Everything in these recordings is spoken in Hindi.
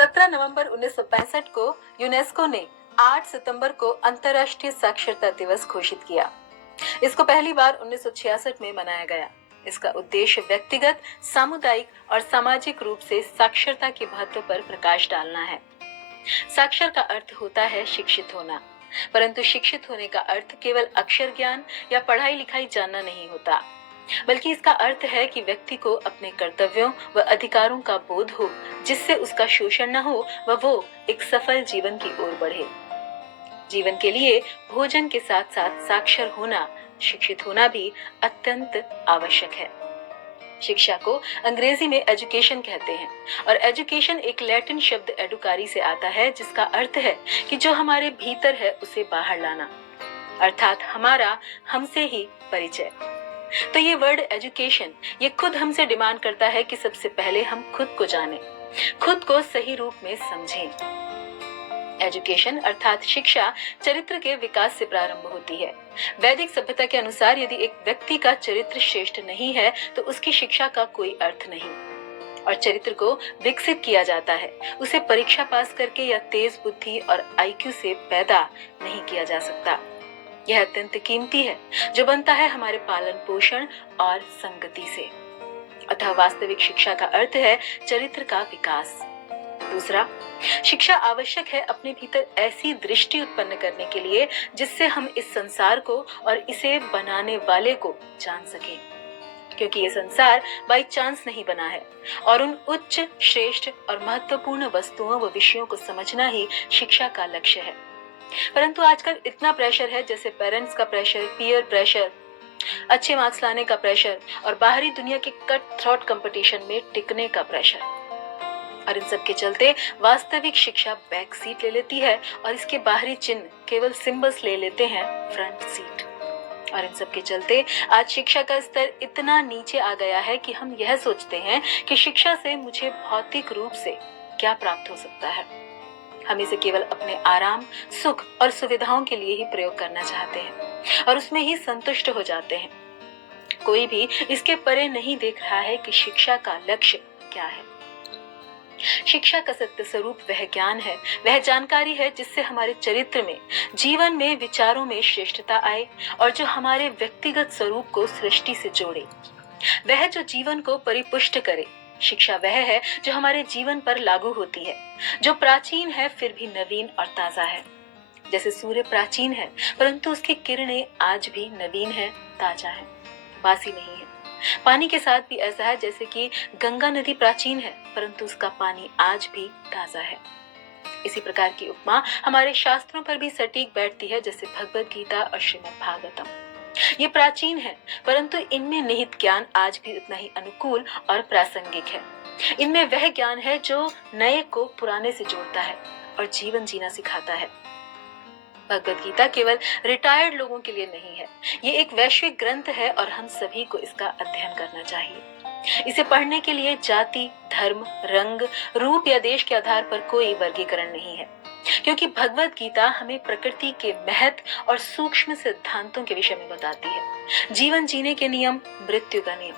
17 नवंबर 1965 को यूनेस्को ने 8 सितंबर को अंतर्राष्ट्रीय साक्षरता दिवस घोषित किया। इसको पहली बार 1966 में मनाया गया। इसका उद्देश्य व्यक्तिगत, सामुदायिक और सामाजिक रूप से साक्षरता के महत्व पर प्रकाश डालना है। साक्षर का अर्थ होता है शिक्षित होना, परंतु शिक्षित होने का अर्थ केवल अक्षर ज्ञान या पढ़ाई लिखाई जानना नहीं होता, बल्कि इसका अर्थ है कि व्यक्ति को अपने कर्तव्यों व अधिकारों का बोध हो, जिससे उसका शोषण न हो व वो एक सफल जीवन की ओर बढ़े। जीवन के लिए भोजन के साथ साथ साक्षर होना, शिक्षित होना भी अत्यंत आवश्यक है। शिक्षा को अंग्रेजी में एजुकेशन कहते हैं और एजुकेशन एक लैटिन शब्द एडुकारी से आता है, जिसका अर्थ है कि जो हमारे भीतर है उसे बाहर लाना, अर्थात हमारा हमसे ही परिचय। तो ये वर्ड एजुकेशन ये खुद हमसे डिमांड करता है कि सबसे पहले हम खुद को जानें, खुद को सही रूप में समझें। एजुकेशन अर्थात शिक्षा चरित्र के विकास से प्रारंभ होती है। वैदिक सभ्यता के अनुसार यदि एक व्यक्ति का चरित्र श्रेष्ठ नहीं है तो उसकी शिक्षा का कोई अर्थ नहीं। और चरित्र को विकसित किया जाता है, उसे परीक्षा पास करके या तेज बुद्धि और आईक्यू से पैदा नहीं किया जा सकता। यह अत्यंत कीमती है जो बनता है हमारे पालन पोषण और संगति से। अतः वास्तविक शिक्षा का अर्थ है चरित्र का विकास। दूसरा, शिक्षा आवश्यक है अपने भीतर ऐसी दृष्टि उत्पन्न करने के लिए जिससे हम इस संसार को और इसे बनाने वाले को जान सकें, क्योंकि ये संसार बाई चांस नहीं बना है और उन उच्च, श्रेष्ठ और महत्वपूर्ण वस्तुओं व विषयों को समझना ही शिक्षा का लक्ष्य है। परंतु आजकल इतना प्रेशर है, जैसे पेरेंट्स का प्रेशर, पीयर प्रेशर, अच्छे मार्क्स लाने का प्रेशर और बाहरी दुनिया के कट थ्रोट कंपटीशन में टिकने का प्रेशर। और इन सब के चलते वास्तविक शिक्षा बैक सीट ले लेती है और इसके बाहरी चिन्ह केवल सिंबल्स ले लेते हैं फ्रंट सीट। और इन सब के चलते आज शिक्षा का स्तर इतना नीचे आ गया है कि हम यह सोचते हैं कि शिक्षा से मुझे भौतिक रूप से क्या प्राप्त हो सकता है। हम इसे केवल अपने आराम, सुख और सुविधाओं के लिए ही प्रयोग करना चाहते हैं और उसमें ही संतुष्ट हो जाते हैं। कोई भी इसके परे नहीं देख रहा है कि शिक्षा का लक्ष्य क्या है। शिक्षा का सत्य स्वरूप वह ज्ञान है, वह जानकारी है जिससे हमारे चरित्र में, जीवन में, विचारों में श्रेष्ठता आए और जो हमारे व्यक्तिगत स्वरूप को सृष्टि से जोड़े, वह जो जीवन को परिपुष्ट करे। शिक्षा वह है जो हमारे जीवन पर लागू होती है, जो प्राचीन है फिर भी नवीन और ताजा है। जैसे सूर्य प्राचीन है परंतु उसकी किरणें आज भी नवीन है, ताजा है, बासी नहीं है। पानी के साथ भी ऐसा है, जैसे कि गंगा नदी प्राचीन है परंतु उसका पानी आज भी ताजा है। इसी प्रकार की उपमा हमारे शास्त्रों पर भी सटीक बैठती है, जैसे भगवद गीता और श्रीमद् भागवतम। ये प्राचीन है परंतु इनमें निहित ज्ञान आज भी उतना ही अनुकूल और प्रासंगिक है। इनमें वह ज्ञान है जो नए को पुराने से जोड़ता है और जीवन जीना सिखाता है। भगवद गीता केवल रिटायर्ड लोगों के लिए नहीं है, ये एक वैश्विक ग्रंथ है और हम सभी को इसका अध्ययन करना चाहिए। इसे पढ़ने के लिए जाति, धर्म, रंग, रूप या देश के आधार पर कोई वर्गीकरण नहीं है, क्योंकि भगवद गीता हमें प्रकृति के महत्व और सूक्ष्म सिद्धांतों के विषय में बताती है। जीवन जीने के नियम, मृत्यु का नियम,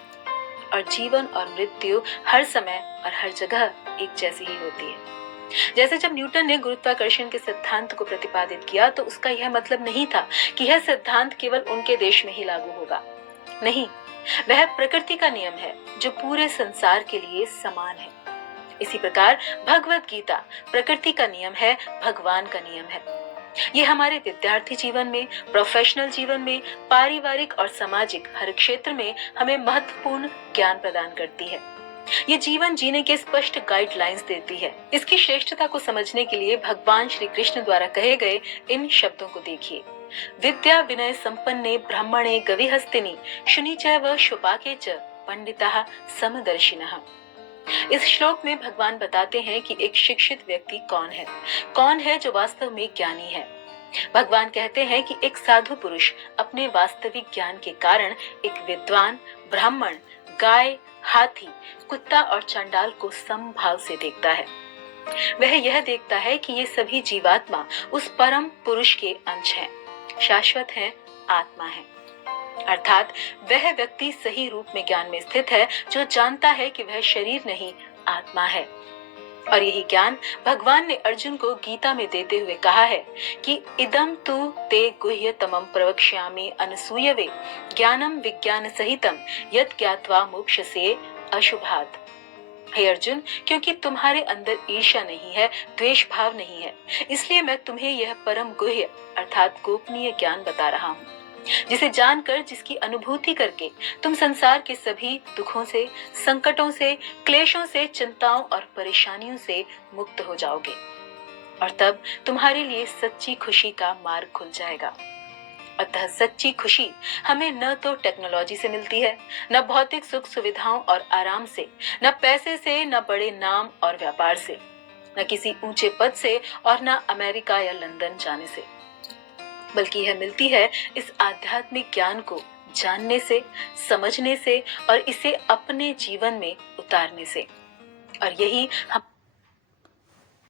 और जीवन और मृत्यु हर समय और हर जगह एक जैसी ही होती है। जैसे जब न्यूटन ने गुरुत्वाकर्षण के सिद्धांत को प्रतिपादित किया तो उसका यह मतलब नहीं था कि यह सिद्धांत केवल उनके देश में ही लागू होगा। नहीं, वह प्रकृति का नियम है जो पूरे संसार के लिए समान है। इसी प्रकार भगवद गीता प्रकृति का नियम है, भगवान का नियम है। ये हमारे विद्यार्थी जीवन में, प्रोफेशनल जीवन में, पारिवारिक और सामाजिक हर क्षेत्र में हमें महत्वपूर्ण ज्ञान प्रदान करती है। ये जीवन जीने के स्पष्ट गाइडलाइंस देती है। इसकी श्रेष्ठता को समझने के लिए भगवान श्री कृष्ण द्वारा कहे गए इन शब्दों को देखिए। विद्या विनय संपन्ने ब्राह्मणे गविहस्तिनि शुनि चैव शुपाके च पंडिताः समदर्शिनः। इस श्लोक में भगवान बताते हैं कि एक शिक्षित व्यक्ति कौन है जो वास्तव में ज्ञानी है। भगवान कहते हैं कि एक साधु पुरुष अपने वास्तविक ज्ञान के कारण एक विद्वान, ब्राह्मण, गाय, हाथी, कुत्ता और चंडाल को समभाव से देखता है। वह यह देखता है कि ये सभी जीवात्मा उस परम पुरुष के अंश हैं, शाश्वत हैं, आत्मा है। अर्थात वह व्यक्ति सही रूप में ज्ञान में स्थित है जो जानता है कि वह शरीर नहीं, आत्मा है। और यही ज्ञान भगवान ने अर्जुन को गीता में देते हुए कहा है कि इदम तु ते गुह्यतमं प्रवक्ष्यामि अनसूयवे ज्ञानम विज्ञान सहितम यत् ज्ञात्वा मोक्षसे अशुभात्। हे अर्जुन, क्योंकि तुम्हारे अंदर ईर्ष्या नहीं है, द्वेष भाव नहीं है, इसलिए मैं तुम्हें यह परम गुह्य अर्थात गोपनीय ज्ञान बता रहा हूँ, जिसे जानकर, जिसकी अनुभूति करके तुम संसार के सभी दुखों से, संकटों से, क्लेशों से, चिंताओं और परेशानियों से मुक्त हो जाओगे और तब तुम्हारे लिए सच्ची खुशी का मार्ग खुल जाएगा। अतः सच्ची खुशी हमें न तो टेक्नोलॉजी से मिलती है, न भौतिक सुख सुविधाओं और आराम से, न पैसे से, न बड़े नाम और व्यापार से, न किसी ऊंचे पद से और न अमेरिका या लंदन जाने से, बल्कि यह मिलती है इस आध्यात्मिक ज्ञान को जानने से, समझने से और इसे अपने जीवन में उतारने से। और यही हम